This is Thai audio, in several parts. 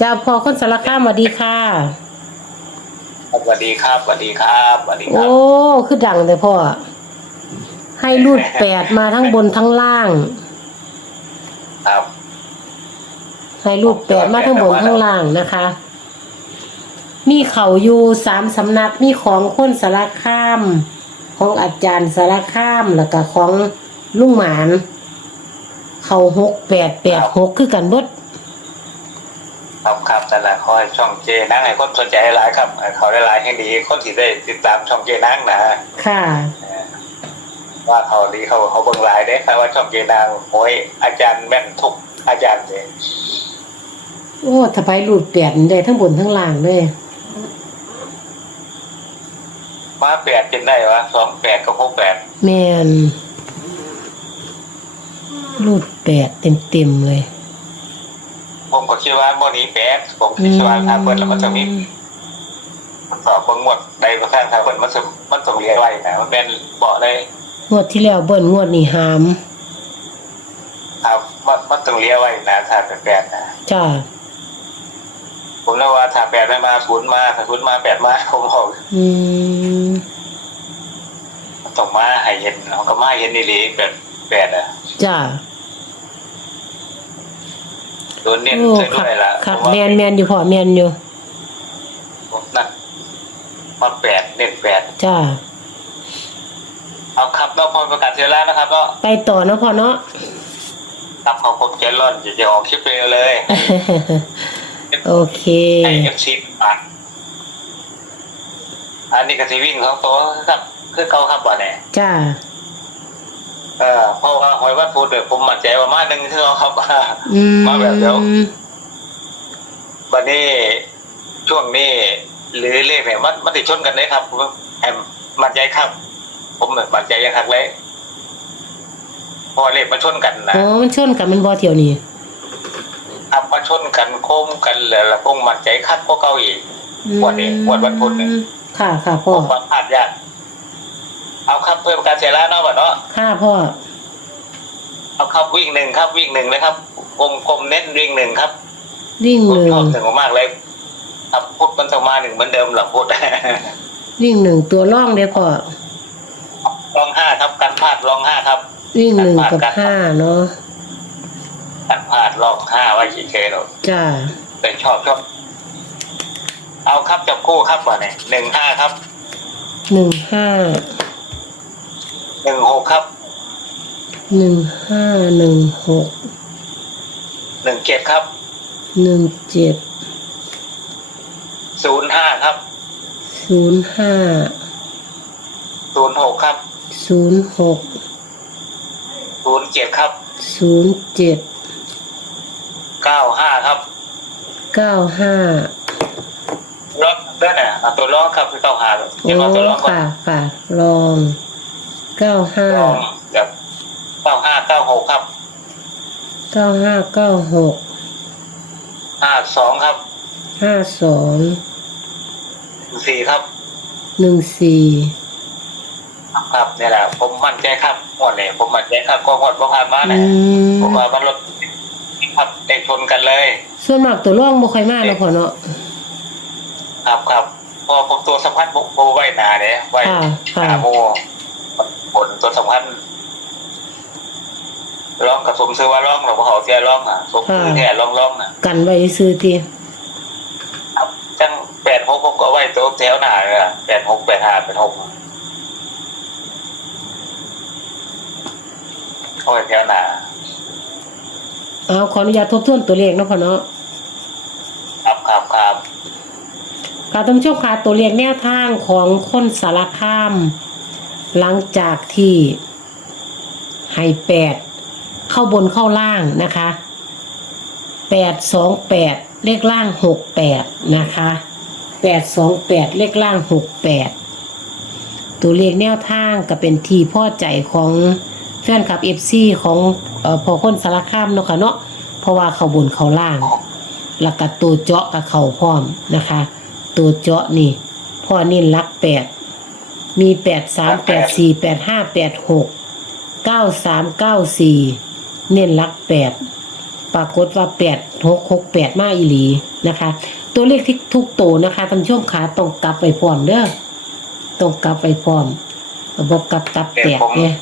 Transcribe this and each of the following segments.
จ้าพ่อคนสารคามสวัสดีค่ะ สวัสดีครับสวัสดีครับสวัสดีคโอ้รับคือดังเลยพ่อ ให้รูดแปดมาทั้งบนทั้งล่าง ครับ ให้รูดแปดมาทั้งบนทั้งล่างนะคะ มีเขาอยู่สามสำนัก มีของคนสารคาม ของอาจารย์สารคามแล้วก็ของลุงหมาน เขาหกแปดแปดหกคือกันเบด ครับครับแต่ละคอยช่องเจนั่งให้คนสนใจหลายครับให้เขาได้หลายให้ดีคนที่ได้ติดตามช่องเจนั่งนะค่ะ ว่าเขาดีเขาเขาเบิ่งหลายเด้ครับว่าช่องเจนางโอ้ยอาจารย์แม่นทุกอาจารย์เลยโอ้ถ้าไปรูดแปดนี่ได้ทั้งบนทั้งล่างเลยมาแปดเป็นได้วะสองแปดก็หกแปดแมนรูดแปดเต็มเต็มๆเลย ผมก็คิดว่าโมนี้แปดผมคิดว่าถ้าเปิดแล้วมันจะมีสอบเบิ่งหมดใดก็สร้างถ้าเปิดมันจะมันต้องเรียนไว้นะมันเป็นเบาะเลยงวดที่แล้วเบิ้ลงวดนี้หาม ครับมันมันต้องเรียนไว้นะถ้าเป็นแปดนะจ้าผมเล่าว่าถ้าแปดไม่มาศูนย์มาถ้าศูนย์มาแปดมาผมบอกอืมต้องมาให้เห็นเขาก็มาเห็นนี่ลีแปดแปดอะจ้า โดนเน้นโอ้ช่วยขัด้ดวยล่ะขัดแมนแมนอยู่พอแมนอยู่นั่นมาแปดเน้นแปดจ้าเอาครับเราพอประกาศเสร็จแล้วนะครับก็ไปต่อเนาะพอเนาะทำเขาครบเจร่อนจะจะออกคลิปเร็วเลยโอเคให้เอฟซีอะอันนี้ก็ทีวิ่งเขาโตครับ คือเขาครับบ่เนี่ยจ้า เออเพราะว่าหอยวัดพูดเดี๋ยวผมมั่นใจว่ามาหนึ่งที่เขาครับอืมมาแบบเดียววันนี้ช่วงนี้ หรือเลขเนี่ยมันมันติดชนกันเลยครับแอมมั่นใจครับ ผมเนี่ยมั่นใจยังคักเลยเพอเลขมาชนกันนะโอ้มันชนกันมันบอเที่ยวนี้อับมาชนกันโค้งกันแล้วแล้วคงมั่นใจคัดพวกเก้าอีกงวดนี้งวดวันพุธเนี่ยค่ะค่ะพ่อผมว่าพลาดยาก เอาครับเพิ่มการเสียแล้วเนาะบ่เนาะค่ะพ่อ เอาครับวิ่งหนึ่งครับวิ่งหนึ่งนะครับกลมกลมเน้นวิ่งหนึ่งครับวิ่งผหมนึ่งชอบหนึ่งมากๆเลย ครับพุทธมันต้องมาหนึ่งเหมือนเดิมหลังพุทธวิ่งหนึ่งตัวร่องเด้อพ่อลองห้าครับการพลาดลองห้าครับ วิ่งหนึ่งกับห้าเนาะการพลาดลองห้าไว้เฉยๆหนูจ้าแต่ชอบชอบเอาครับจับคู่ครับว่ะเนี่ยหนึ่งห้าครับหนึ่งห้า หนึ่งหกครับหนึ่งห้าหนึ่งหกหนึ่งเจ็ดครับหนึ่งเจ็ดศูนย์ห้าครับศูนย์ห้าศูนย์หกครับศูนย์หกศูนย์เจ็ดครับศูนย์เจ็ดเก้าห้าครับเก้าห้าล็อกด้วยนะเอาตัวล็อกครับคือเก้าห้าโอ้เดี๋ยวเอาตัวล็อกก่อนค่ะค่ะลอง เก้าห้าลองแบบเก้าห้าเก้าหกครับเก้าห้าเก้าหกห้าสองครับห้าสองสี่ครับหนึ่งสี่ครับเนี่ยแหละผมมั่นใจครับหมดเนี่ยผมมั่นใจครับก็หมดบ่ผ่านมาอืเนี่ยมผมว่ามันรถครับได้ชนกันเลย ส่วนมากตัวร่องบ่ค่อยมากเนาะพ่อเนาะครับครับพอผมตัวสัมพันธ์โบไว้หนาเนี่ยไว้ค่ะค่ะหนาโม ผลตัวสัมพันธ์ร้องกับสมซื้อว่าร้องหรือว่าเขาเสียร้องอะสมซื้อแค่ร้องร้องอะกันไว้ซื้อทีครับจังแปดหกผมก็เอาไว้ตัวแถวหนาเลยแปดหกแปดห้าแปดหกเอาไว้แถวหนาเอาขออนุญาตทบทวนตัวเลขเนาะพ่อเนาะครับครับครับค่ะท่านผู้ชมค่ะตัวเลขแนวทางของคนสารคาม หลังจากที่ให้แปดเข้าบนเข้าล่างนะคะแปดสองแปดเลขล่างหกแปดนะคะแปดสองแปดเลขล่างหกแปดตัวเลขแนวทางก็เป็นที่พอใจของแฟนคลับเอฟซีของออพอคนสารคามเนาะค่ะเนาะเพราะว่าเขาบนเขาล่าง แล้วก็ตัวเจาะกับเขาพร้อมนะคะ ตัวเจาะนี่พ่อนี่ลักแปด มีแปดสามแปดสี่แปดห้าแปดหกเก้าสามเก้าสี่เน้นลักแปดปรากฏว่าแปดหกหกแปดมาอีหลีนะคะ ตัวเลขที่ทุกโตวนะคะท่านผู้ชมขาต้องกลับไปพร้อมเด้อต้องกลับไปพร้อมระบบกลับตับแตกเนี่ย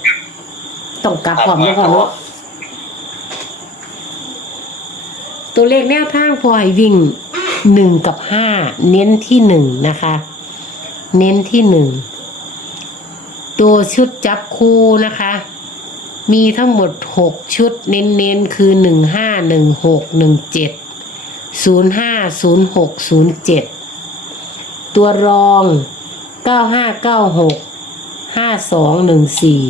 ต้องกลับพร้อมแล้วก่อนเนาะตัวเลขแนวทางพอให้วิ่งหนึ่งกับห้าเน้นที่หนึ่งนะคะ เน้นที่หนึ่ง ตัวชุดจับคู่นะคะ มีทั้งหมดหกชุดเน้นๆ คือหนึ่งห้าหนึ่งหกหนึ่งเจ็ดศูนย์ห้าศูนย์หกศูนย์เจ็ดตัวรองเก้าห้าเก้าหกห้าสองหนึ่งสี่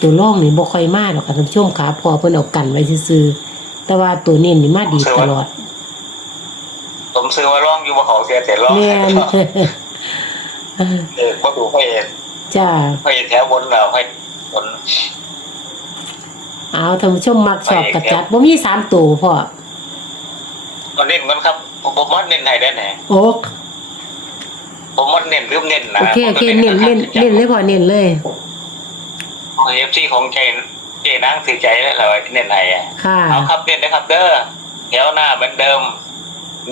ตัวรองนี่บ่ค่อยมากหรอกค่ะท่านผู้ชมขาพอเพิ่นเอากันไว้ซื่อๆแต่ว่าตัวเน้นนี่มาดีตลอด ผมซื้อว่าร้องอยู่บ่เขาเสียแต่ร้องแม่น เออก็ดูให้เห็น จ้าให้แถวบนเราให้บน เอาท่านผู้ชมมักชอบกระจัดบ่มีสามตัวพ่อก็เน้นกันครับผมผมว่าเน้นให้ได้ไหนโอ้ผมว่าเน้นลืมเน้นนะโอเคโอเคเน้นเน้นเน้นเลยพ่อเน้นเลยเอฟซีของเจนเจนางถือใจแล้วเหรอเน้นให้อะค่ะเอาครับเน้นนะครับ เด้อแถวหน้าเหมือนเดิม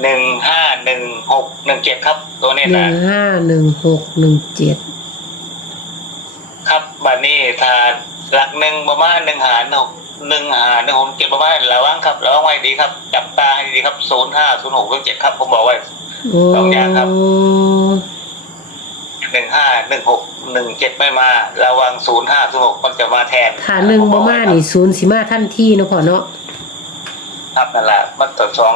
หนึ่งห้าหนึ่งหกหนึ่งเจ็ดครับ ตัวเน้นหนึ่นะงห้าหนึ่งหกหนึ่งเจ็ดครั บบัดนี้ถ้าหลักหนึ่งประมาณหนึ่งหารหกหนึ่งหารหนึ่งหกเจ็ดประมาณระวังครับระวังไว้ดีครับ จับตาให้ดีครับศูนย์ห้าศูนย์หกศูนย์เจ็ดครับผมบอกไว้สองอย่างครับหนึ่งห้าหนึ่งหกหนึ่งเจ็ดไม่มา ระวังศูนย์ห้าศูนย์หกมันจะมาแทนถ้าหนึ่งบ่มานี่ศูนย์สิมาทันทีเนาะพ่อเนาะครับนั่นแหละมันตัวสอง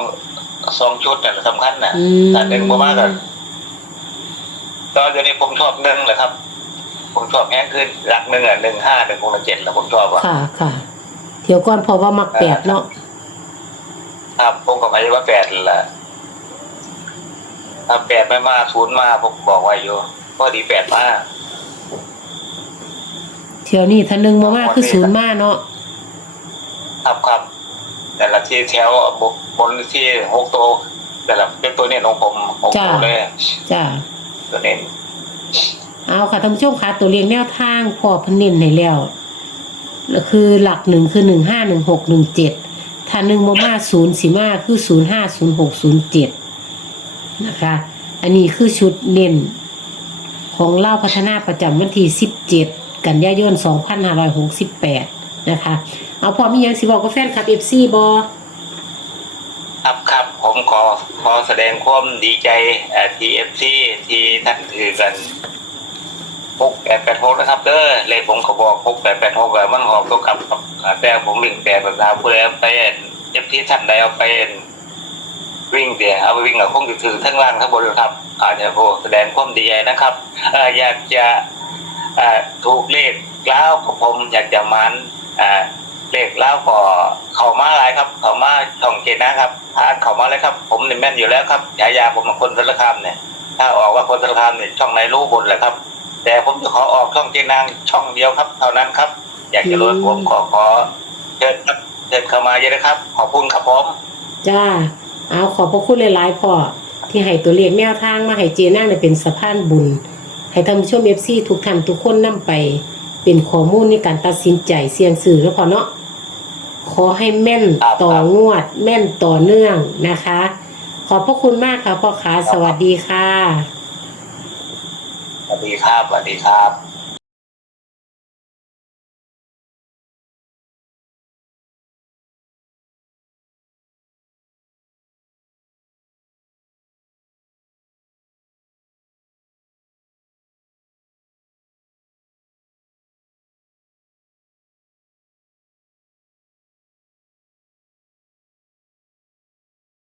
สองชุดนั่นแหละสำคัญนะอืมถ้าหนึ่งบ่มากันตอนเดี๋ยวนี้ผมชอบหนึ่งแหละครับ ผมชอบแง่ขึ้นหลักหนึ่งอะหนึ่งห้าหนึ่งหกหนึ่งเจ็ดแล้วผมชอบอะค่ะค่ะเดี๋ยวก่อนพอว่ามักแปดเนาะครับผมก็หมายถึงว่าแปดแหละถ้าแปดไม่มาศูนย์มาผมบอกไว้อยู่พอดีแปดมาเที่ยวนี้ถ้าหนึ่งบ่มาคือศูนย์มาเนาะครับครับแต่ละที่แถวบนที่หกตัวแต่ละเป็นตัวเนี่ยของผมหกตัวเลยจ้าตัวเน้น เอาค่ะท่านผู้ชมค่ะตัวเรียงแนวทางพอพนเน้นให้แล้วแล้วคือหลักหนึ่งคือหนึ่งห้าหนึ่งหกหนึ่งเจ็ดถ้าหนึ่งบ่มาศูนย์สิมาคือศูนย์ห้าศูนย์หกศูนย์เจ็ดนะคะ อันนี้คือชุดเน้นของเล่าพัฒนาประจำวันที่17กันยายน2568นห้าร้อยหกสิบแปดนะคะ เอาพอมียังสิบอกกับแฟนคลับ FC บอครับครับผมขอขอแสดงความดีใจทีเอฟซีที่ท่านถือกัน หกแปดแปดหกนะครับเด้อเลขผมเขาบอกหกแปดแปดหกมันหอบตัวกลับครับแต่ผมวิ่งแปดแบบนาเพื่อไปเอฟที่ท่านใดเอาไปวิ่งเดี๋ยวเอาไปวิ่งกับคงถือทั้งล่างทั้งบนเลยครับอาจจะโแสดงความดีใจนะครับอยากจะถูกเลขแล้วกับผมอยากจะมันเลขแล้วก็เขามาหลายครับ เขามาช่องเจนะครับทานเขามาเลยครับ ผมนี่แม่นอยู่แล้วครับฉายาผมเป็นคนสารคามเนี่ย ถ้าออกว่าคนสารคามเนี่ยช่องไหนรู้บนแหละครับ แต่ผมจะขอออกช่องเจนางช่องเดียวครับ เท่านั้นครับ อยากจะรู้ผมขอขอเชิญครับเชิญเข้ามาเยอะนะครับ ขอบคุณครับผมจ้าเอาขอบพระคุณหลายๆพ่อที่ให้ตัวเลขแนวทางมาให้เจนั่งเนี่ยเป็นสะพานบุญ ให้ท่านผู้ชม FC ทุกท่านทุกคนนำไป เป็นข้อมูลในการตัดสินใจเสี่ยงสื่อแล้วพอเนาะขอให้แม่นต่องวด แม่นต่อเนื่องนะคะ ขอบพระคุณมากค่ะพ่อขาสวัสดีค่ะสวั สดีครับสวัสดีครับ